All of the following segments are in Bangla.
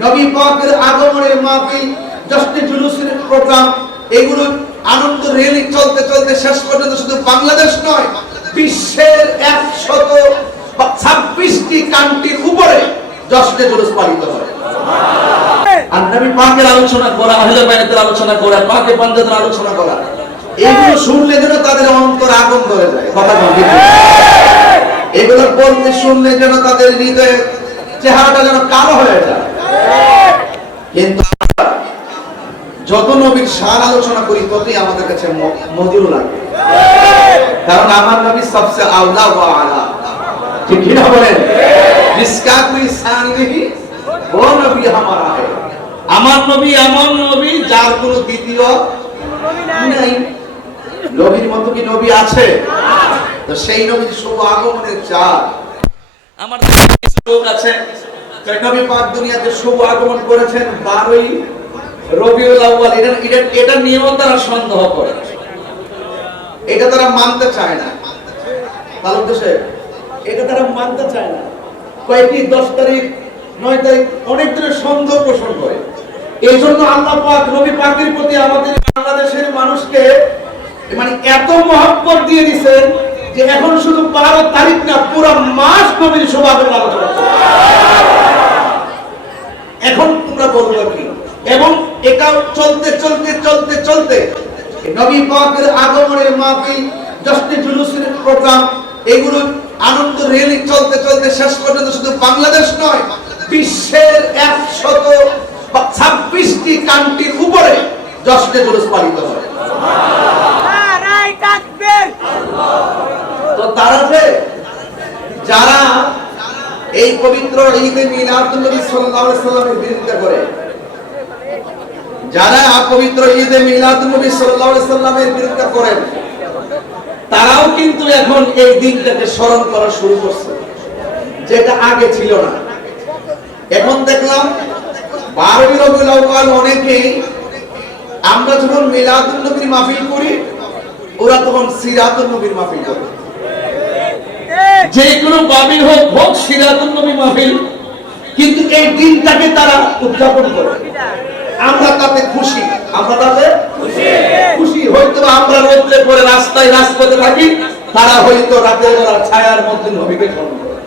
নবী পাকের আগমনের মাহফিল জশ্নে জুলুসের প্রোগ্রাম, এগুলো আনন্দ রেলি চলতে চলতে শেষ পর্যন্ত শুধু বাংলাদেশ নয়, বিশ্বের একশত ছাব্বিশটি কান্ট্রির উপরে জশ্নে জুলুস পালিত হয়। আর নবী পাকের আলোচনা করা, আহলে বাইতের আলোচনা করা, পাকে পাঞ্জাতের আলোচনা করা, এগুলো শুনলে যেন তাদের অন্তর আগুন ধরে যায়, কথা বল এগুলো বলতে শুনলে যেন তাদের হৃদয়ে চেহারাটা যেন কালো হয়ে যায়। কিন্তু যত নবীর সার আলোচনা করি, ততই আমাদের কাছে মজুর লাগে। কারণ আমার নবী সবচেয়ে আউলা ওয়া ঠিক কি না বলেন? জিসকা নেহি ও নবী আমারা হে আমার নবী এমন নবী যার কোনো দ্বিতীয় নাই। নবীর মতো কি নবী আছে? তো সেই নবীর শুভ আগমনের আমার কিছু লোক আছে নবী পাক করেছেন এটা সন্দেহ করে। এটা তারা মানতে তারা কয়েকটি দশ তারিখ, নয় তারিখ অনেক দিনের সন্দেহ পোষণ করে। এই জন্য আল্লাহ পাক, নবী পাকের প্রতি আমাদের বাংলাদেশের মানুষকে মানে এত মহব্বত দিয়ে দিছেন যে এখন শুধু বারো তারিখ না, পুরো মাস নবীর আলোচনা করছে। এখন তোমরা বলব কি এবং এটা চলতে চলতে চলতে চলতে নবী পাকের আগমনের মাহফিল জশ্নে জুলুসের প্রোগ্রাম, এগুলো আনন্দ রেলি চলতে চলতে শেষ পর্যন্ত শুধু বাংলাদেশ নয়, বিশ্বের একশত ছাব্বিশটি কান্ট্রির উপরে জশ্নে জুলুস পালিত হয়। তো তারা যে যারা এই পবিত্র ঈদে মিলাদুন্নবী সাল্লাল্লাহু আলাইহি সাল্লামের বিরুদ্ধে করে যারা পবিত্র ঈদে মিলাদুন্নবী সাল্লাল্লাহু আলাইহি সাল্লামের বিরুদ্ধে করেন, তারাও কিন্তু এখন এই দিনটাকে স্মরণ করা শুরু করছে, যেটা আগে ছিল না। এখন দেখলাম, বারোই রবিউল আউয়াল অনেকেই আমরা যখন মিলাদুন নবীর মাহফিল করি, ওরা তখন সিরাতুন নবীর মাহফিল করে। যে কোনো বাবিল হোক হোক সিরাতুন নবী মাহফিল, কিন্তু এই দিনটাকে তারা উদযাপন করে। আমরা তাতে খুশি। আমরা তাতে খুশি। হয়তো আমরা রোদ্রে পরে রাস্তায় রাজপথে থাকি, তারা হয়তো রাতের বেলা ছায়ার মধ্যে নবীকে স্মরণ করে।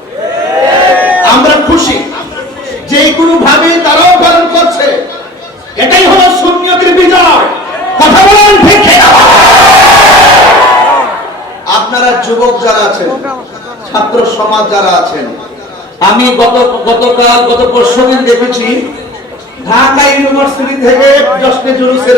আমরা খুশি। যে কোনো ভাবে তারাও পালন করছে। এটাই হলো সুন্নিয়তের বিজয়। কথা বলেন ঠিক? আপনারা যুবক যারা আছেন, ছাত্র সমাজ যারা আছেন, আমি গত গতকাল, গত পরশু দেখেছি ঢাকা ইউনিভার্সিটি থেকে জশ্নে জুলুসের